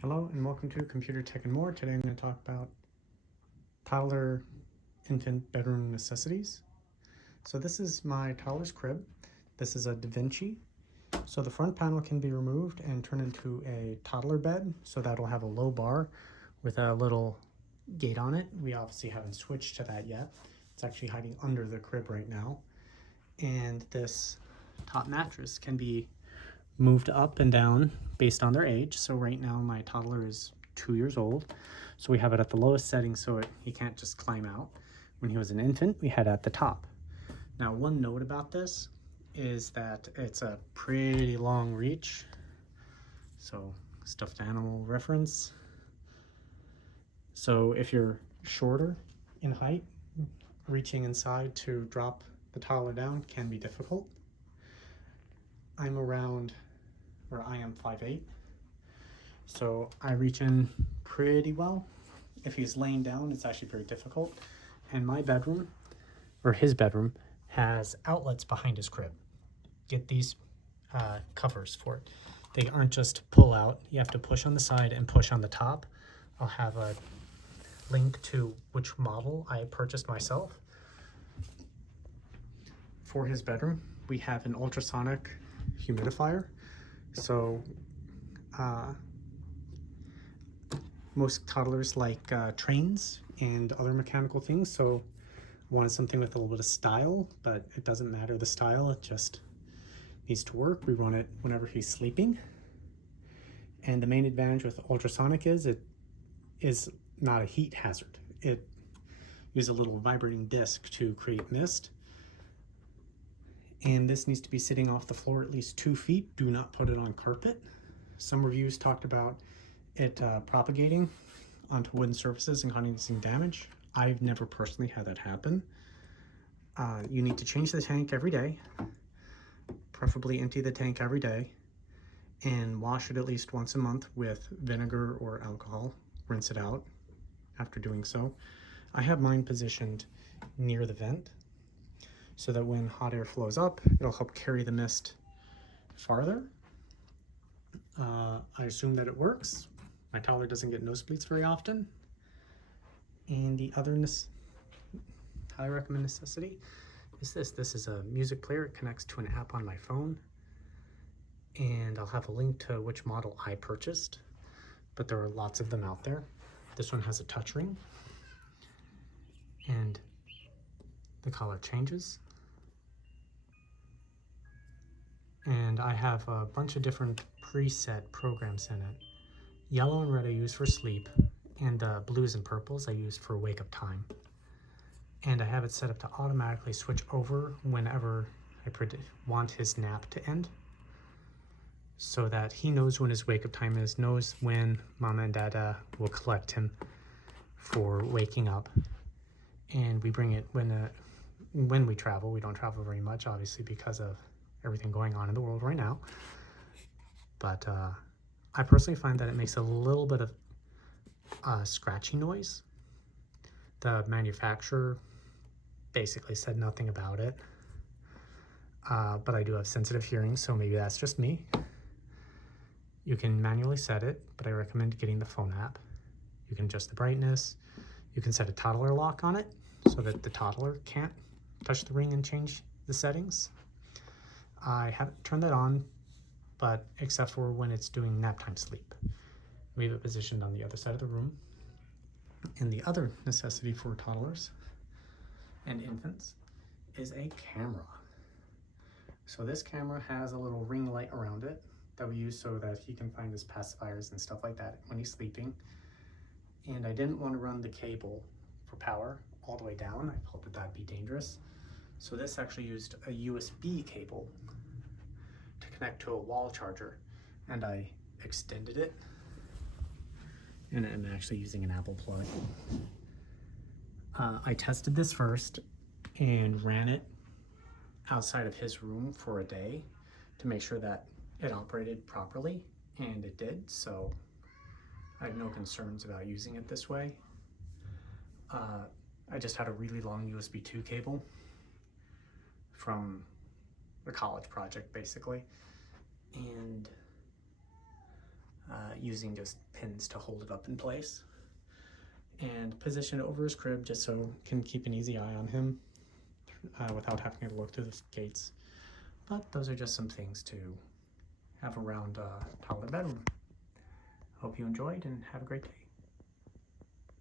Hello and welcome to Computer Tech and More. Today I'm going to talk about toddler infant bedroom necessities. So this is my toddler's crib. This is a Da Vinci. So the front panel can be removed and turned into a toddler bed. So that'll have a low bar with a little gate on it. We obviously haven't switched to that yet. It's actually hiding under the crib right now. And this top mattress can be moved up and down based on their age. So right now my toddler is 2 years old. So we have it at the lowest setting so he can't just climb out. When he was an infant, we had it at the top. Now one note about this is that it's a pretty long reach. So stuffed animal reference. So if you're shorter in height, reaching inside to drop the toddler down can be difficult. I am 5'8", so I reach in pretty well. If he's laying down, it's actually very difficult. And my bedroom, or his bedroom, has outlets behind his crib. Get these covers for it. They aren't just pull out. You have to push on the side and push on the top. I'll have a link to which model I purchased myself. For his bedroom, we have an ultrasonic humidifier. So most toddlers like trains and other mechanical things, so wanted something with a little bit of style, but it doesn't matter the style, it just needs to work. We run it whenever he's sleeping. And the main advantage with ultrasonic is it is not a heat hazard. It uses a little vibrating disc to create mist. And this needs to be sitting off the floor at least 2 feet. Do not put it on carpet. Some reviews talked about it propagating onto wooden surfaces and causing damage. I've never personally had that happen. You need to change the tank every day, preferably empty the tank every day, and wash it at least once a month with vinegar or alcohol. Rinse it out after doing so. I have mine positioned near the vent so that when hot air flows up, it'll help carry the mist farther. I assume that it works. My toddler doesn't get nosebleeds very often. And the other highly recommend necessity is this. This is a music player. It connects to an app on my phone. And I'll have a link to which model I purchased, but there are lots of them out there. This one has a touch ring, and the color changes. And I have a bunch of different preset programs in it. Yellow and red I use for sleep, and the blues and purples I use for wake up time. And I have it set up to automatically switch over whenever I want his nap to end, so that he knows when his wake up time is, knows when Mama and Dada will collect him for waking up. And we bring it when we travel. We don't travel very much, obviously, because of everything going on in the world right now. But I personally find that it makes a little bit of scratchy noise. The manufacturer basically said nothing about it. But I do have sensitive hearing, so maybe that's just me. You can manually set it, but I recommend getting the phone app. You can adjust the brightness. You can set a toddler lock on it so that the toddler can't touch the ring and change the settings. I haven't turned that on, but except for when it's doing nap time sleep. We have it positioned on the other side of the room. And the other necessity for toddlers and infants is a camera. So this camera has a little ring light around it that we use so that he can find his pacifiers and stuff like that when he's sleeping. And I didn't want to run the cable for power all the way down. I felt that that'd be dangerous. So this actually used a USB cable to connect to a wall charger, and I extended it, and I'm actually using an Apple plug. I tested this first and ran it outside of his room for a day to make sure that it operated properly, and it did, so I have no concerns about using it this way. I just had a really long USB 2 cable from a college project, basically, and using just pins to hold it up in place. And position it over his crib just so can keep an easy eye on him without having to look through the gates. But those are just some things to have around a toddler bedroom. Hope you enjoyed and have a great day.